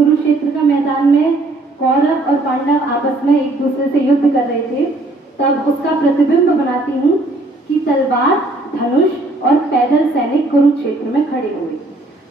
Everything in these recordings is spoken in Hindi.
कुरुक्षेत्र का मैदान में कौरव और पांडव आपस में एक दूसरे से युद्ध कर रहे थे, तब उसका प्रतिबिंब बनाती हूँ कि तलवार, धनुष और पैदल सैनिक कुरुक्षेत्र में खड़े हुए।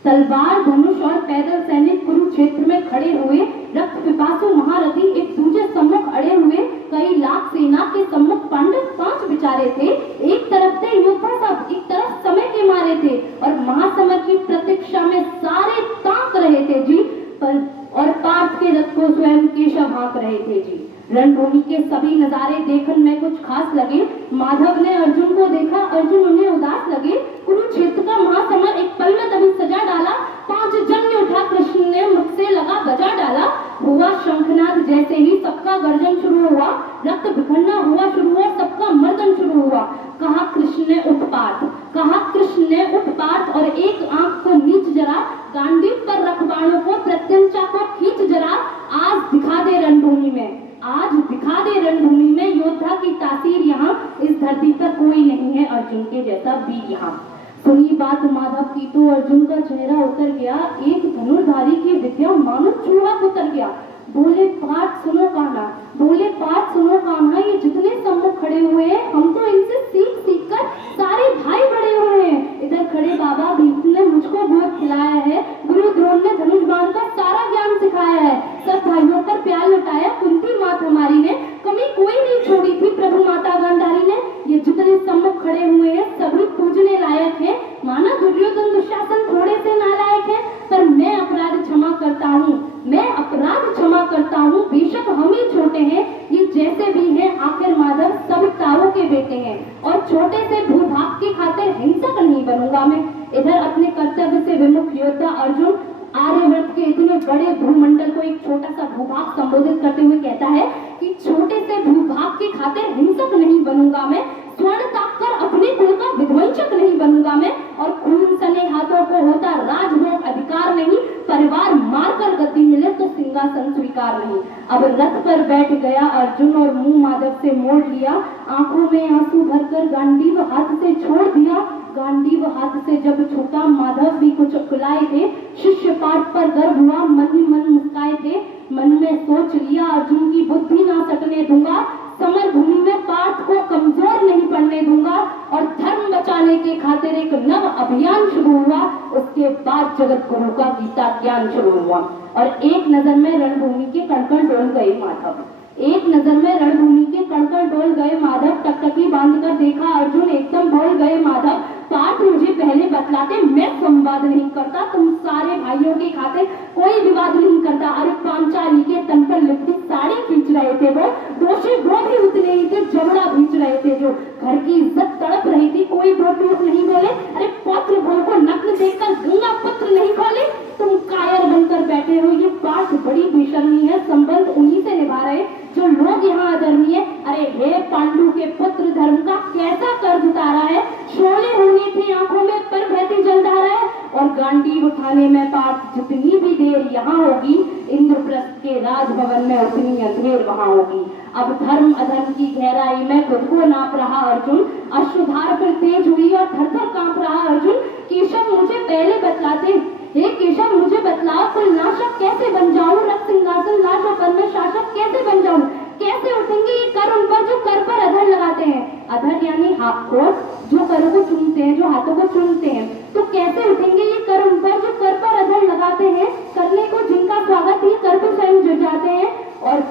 तलवार, धनुष और पैदल सैनिक कुरुक्षेत्र में खड़े हुए, रक्त पिपासु महारथी एक दूसरे सम्मुख अड़े हुए, कई लाख सेना के सम्मुख पांडव 5 बिचारे थे। एक तरफ थे योद्धा सब, एक तरफ समय के मारे थे और महासमर की प्रतीक्षा में सारे ताक रहे थे जी। और पार्थ के रथ को स्वयं केशव हाँक रहे थे जी। रणभूमि के सभी नजारे देखने में कुछ खास लगे। माधव ने अर्जुन को देखा, अर्जुन उन्हें उदास लगे। कुरुक्षेत्र का महासमर एक पल में तभी सजा डाला। 5 जन्य उठा, कृष्ण ने मुझसे लगा बजा डाला। हुआ शंखनाद, जैसे ही सबका गर्जन शुरू हुआ, रक्त बिखरना हुआ शुरू हुआ, सबका मर्दन शुरू हुआ। कहा कृष्ण ने उठ पार्थ, कहा कृष्ण ने उठ पार्थ, और एक आंख को नीच जरा, गांडीव पर रख बाणों को, प्रत्यंचा को खींच जरा। आज दिखा दे रणभूमि में, आज दिखा दे रणभूमि में, योद्धा की तासीर यहाँ इस धरती पर कोई नहीं है अर्जुन के जैसा वीर यहाँ। सुनी बात माधव की तो अर्जुन का चेहरा उतर गया। एक धनुर्धारी की विद्या मानो चूहा उतर गया। बोले पार्थ सुनो कान्हा, बोले पार्थ सुनो कान्हा, ये जितने सम्मुख खड़े हुए हैं, हम तो इनसे सीख सीख कर सारे भाई बड़े हुए हैं। इधर खड़े बाबा भीष्म ने मुझको गोद खिलाया है, गुरु द्रोण ने धनुष बाण का सारा ज्ञान सिखाया है, सब भाइयों पर प्यार लुटाया कुंती मात हमारी ने, कमी कोई नहीं छोड़ी थी प्रभु माता गांधारी ने। ये जितने सम्मुख खड़े हुए हैं सभी पूजने लायक है। माना दुर्योधन दुशासन थोड़े से नालायक है, पर मैं अपराध क्षमा करता हूँ, मैं अपराध क्षमा करता हूँ। बेशक हम ही छोटे हैं, ये जैसे भी हैं, आखिर माधव सब तारों के बेटे हैं, और छोटे से भूभाग की खातिर हिंसक नहीं बनूंगा मैं। इधर अपने कर्तव्य से विमुख योद्धा अर्जुन आर्यवर्त के इतने बड़े भूमंडल को एक छोटा सा भूभाग संबोधित करते हुए कहता है कि छोटे से भूभाग की खातिर हिंसक नहीं बनूंगा मैं, स्वर्ण ताक कर अपने कुल का विध्वंसक नहीं बनूंगा मैं, और खून सने हाथों को होता राजभोग अधिकार नहीं, परिवार मारकर गति मिले तो सिंहासन स्वीकार नहीं। अब रथ पर बैठ गया अर्जुन और मुंह माधव से मोड़ लिया, आंखों में आंसू भरकर गांडीव हाथ से छोड़ दिया। गांडीव हाथ से जब छूटा माधव भी कुछ खुलाए थे, शिष्य पाठ पर गर्व हुआ, मन ही मन मुस्काए थे। मन में सोच लिया अर्जुन की बुद्धि ना सटने दूंगा, समर भूमि में पार्थ को कमजोर नहीं पड़ने दूंगा, और धर्म बचाने के खातिर एक नव अभियान शुरू हुआ। उसके बाद जगत गुरु का गीता ज्ञान शुरू हुआ। और एक नजर में रणभूमि के कणकण डोल गए माधव, एक नजर में रणभूमि के कणकण डोल गए माधव। टकटकी बांधकर देखा अर्जुन, एकदम बोल गए माधव, पार्थ मुझे पहले बतलाते, मैं संवाद नहीं करता, तुम सारे भाइयों के खातिर कोई विवाद नहीं करता। अरे पांचाली के तन पर लिपटी साड़ी खींच रहे थे वो, दोषी वो भी उतने ही थे, जबड़ा खींच रहे थे जो, घर की इज्जत तड़प रही थी, कोई दो टूक नहीं बोले। अरे पौत्र भोल को नग्न देखकर गंगा पुत्र नहीं खोले, तुम कायर बनकर बैठे हो। ये पार्थ बड़ी बेशर्मी है, संबंध उन्हीं से निभा रहे जो लोग यहाँ अधर्मी है। अरे हे पांडु के पुत्र, धर्म का कैसा कर्ज उतारा है, शोले होनी थी आंखों में पर बहती जलधारा है, और गांडीव उठाने में पार्थ जितनी भी देर यहाँ होगी, इंद्रप्रस्थ के राजभवन में उतनी अंधेर वहां होगी। अब धर्म अधर्म की गहराई में खुद को नाप रहा अर्जुन, अश्रुधार पर तेज हुई और थर थर कांप रहा अर्जुन। केशव मुझे पहले बतलाते, हे केशव मुझे बतलाओ, कुल नाशक कैसे बन जाऊं, रक्त सिंहासन लाश और पद में शासक कैसे बन जाऊं, कैसे उठेंगे ये कर उन पर जो कर पर अधर लगाते हैं। अधर यानी हाथ को, जो करों को चुनते हैं, जो हाथों को चुनते हैं, तो कैसे उठेंगे ये कर उन पर जो कर पर अधर लगाते हैं, करने को जिनका स्वागत ही कर पर स्वयं जुड़ जाते हैं। और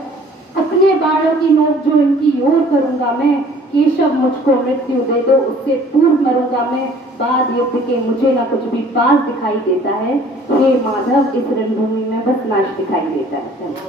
अपने बाणों की नोक जो इनकी ओर करूंगा मैं, केशव मुझको मृत्यु दे दो, उससे पूर्व मरूंगा मैं, बाद युद्ध के मुझे ना कुछ भी पास दिखाई देता है। हे माधव, इस रणभूमि में बस नाश दिखाई देता है।